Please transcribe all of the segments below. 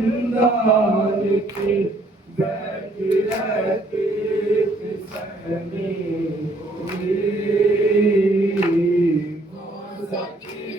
कुंदार के बैठी रहती किसने हुई बाबा जाके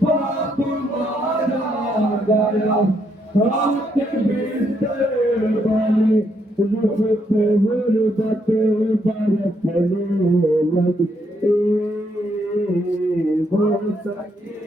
बाप मारा गया आपके बिस्तर बने रुख पे गुरबत बरसने लगी वो सकी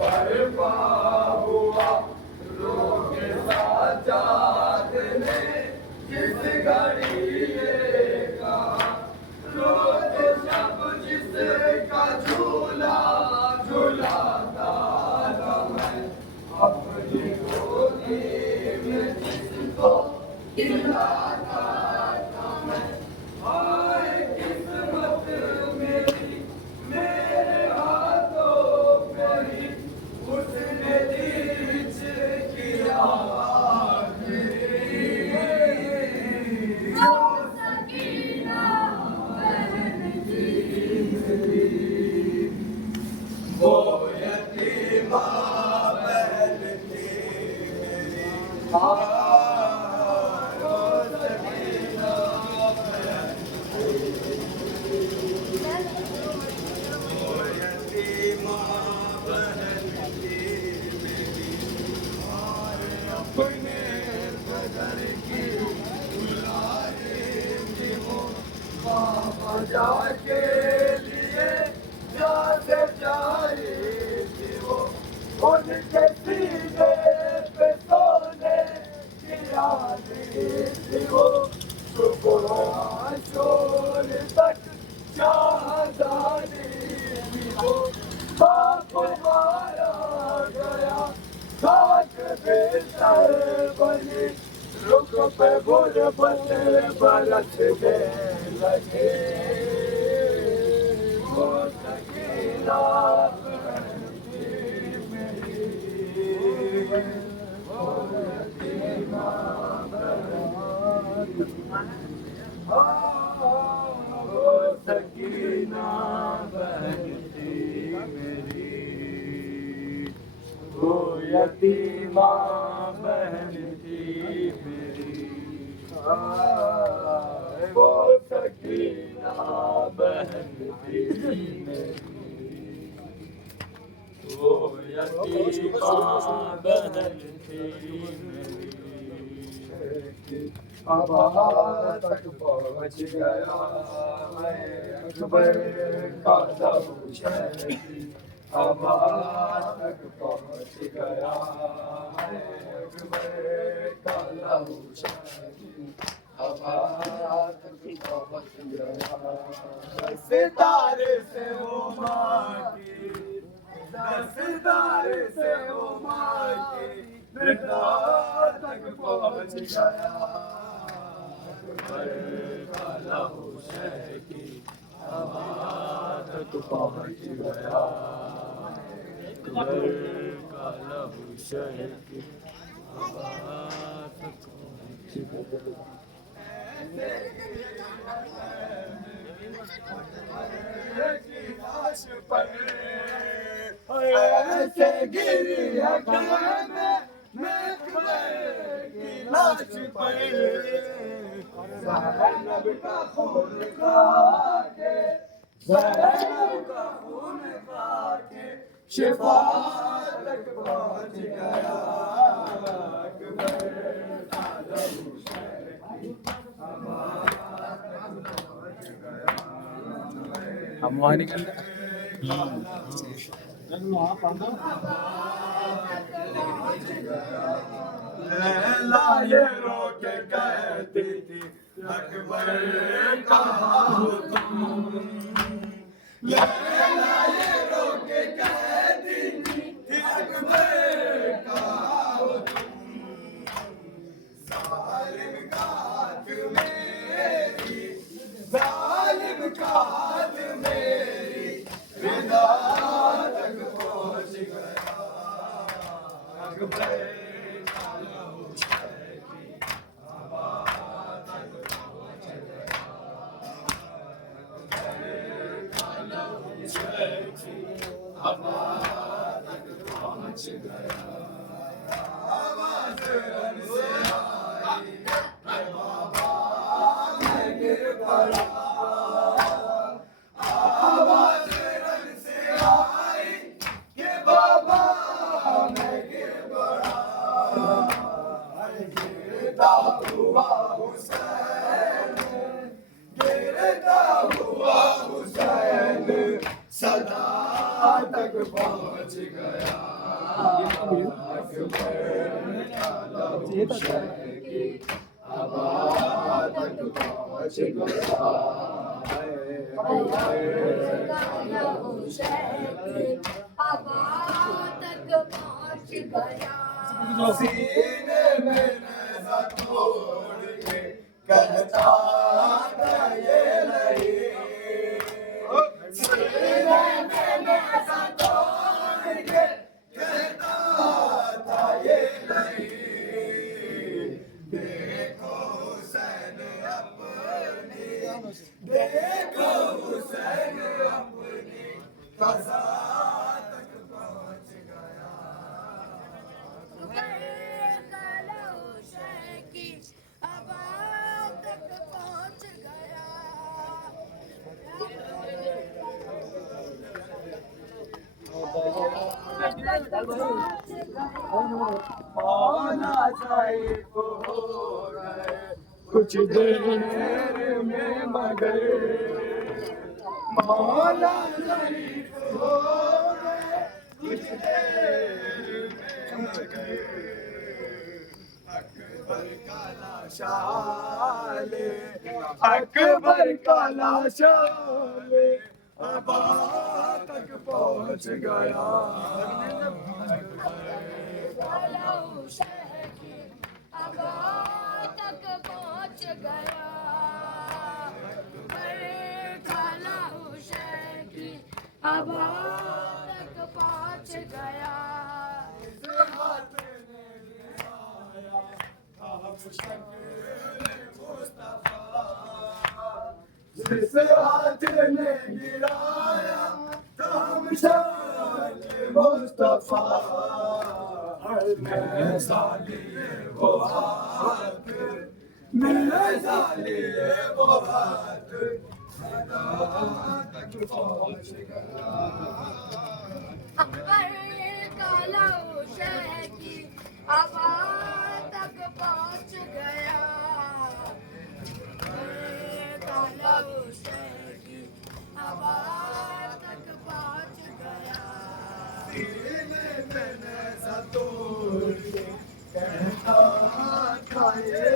बर्पा हुआ रोग साजात ने जिस घड़ी ये कहा रोज जब जिसका झूला झूलाता था मैं अपनी गोदी में जिसको खिलाता था मैं हाय किस्मत मेरी मेरे हाथों पे ही उसने दीच किया वो यतीमा बहन थी मेरी वो सकीना बहन वो यतीमा बहन थी मेरी अपने बदर की बुलाए थी वो बाबा जाके लिए जाते जाए थी वो उनके सीने पे सोने की यादें थी वो सुबह शोर तक चाहतानी थी वो बाप मारा गया खाक बिस्तर बनी रुख पे गुरबत बरसने लगे वो सकीना बहन थी मेरी वो यतीमा बहन वो सकीना बहन थी मेरी वो यतीमा बहन थी मेरी वो सकीना बहन थी मेरी वो यतीमा बहन थी मेरी अब तक पहुँच गया मैं अकबर का लहू शहरी अब तक पहुँच गया मैं अकबर का लहू शहरी अब तक पहुँच गया सितारे से वो माटी सितारे से वो माटी मृदा तक पहुँच गया अकबर का लहू शहरी अब तक पहुँच गया अकबर का लहू शहरी अब तक पहुँच गया लाश पर ऐसे गिरी है कलम में अकबर की लाश पर ज़ैनब का खून खा के ज़ैनब का खून खा के शिफा तक पहुँच गया अकबर का लहू शहरी हम वहाँ निकल लैला ये रो के कहती थी अकबर कहाँ हो तुम लैला ये रो के कहती थी अकबर कहाँ हो तुम जालिम का हाथ मेरी जालिम का हाथ मेरी विदा तक पहुँच गया अकबर का लहू शहरी अब तक पहुँच गया अकबर का लहू शहरी अब तक पहुँच गया आवाज़ रन से आई मैं बाबा मैं गिर पड़ा आवाज़ रन से आई कि बाबा मैं गिर पड़ा गिरता हुआ हुसैन गिरता हुआ हुसैन सदा तक पहुंच गया, अकबर की हवा तक पहुंच गया, हवा तक पहुंच गया। सीने में नैज़ा तोड़ के कहता था ये नहीं, सीने में नैज़ा तोड़ के कहता था ये नहीं, देखो हुसैन अपनी, देखो हुसैन अपनी क़ज़ा तक पहुंच गया। की हवा तक पहुंच गया। मौला साहिब हो गए कुछ देर में मगर, मौला साहिब हो गए कुछ देर में मगर, अकबर का लाशाले, अकबर का लाशाले हवा तक पहुंच गया। हवा तक पहुंच गया। खाला हुसैन की हवा तक पहुंच गया। जिस हाथ ने गिराया था हम शक्ल मुस्तफा, मैं सालिए वो हाथ, मैं सालिए वो हाथ सदा तक पहुंच गया। अकबर काला हुसैन की हवा तक पहुंच गया। काला हुसैन की हवा तक पहुंच गया। सीने में नैज़ा तोड़ के कहता था ये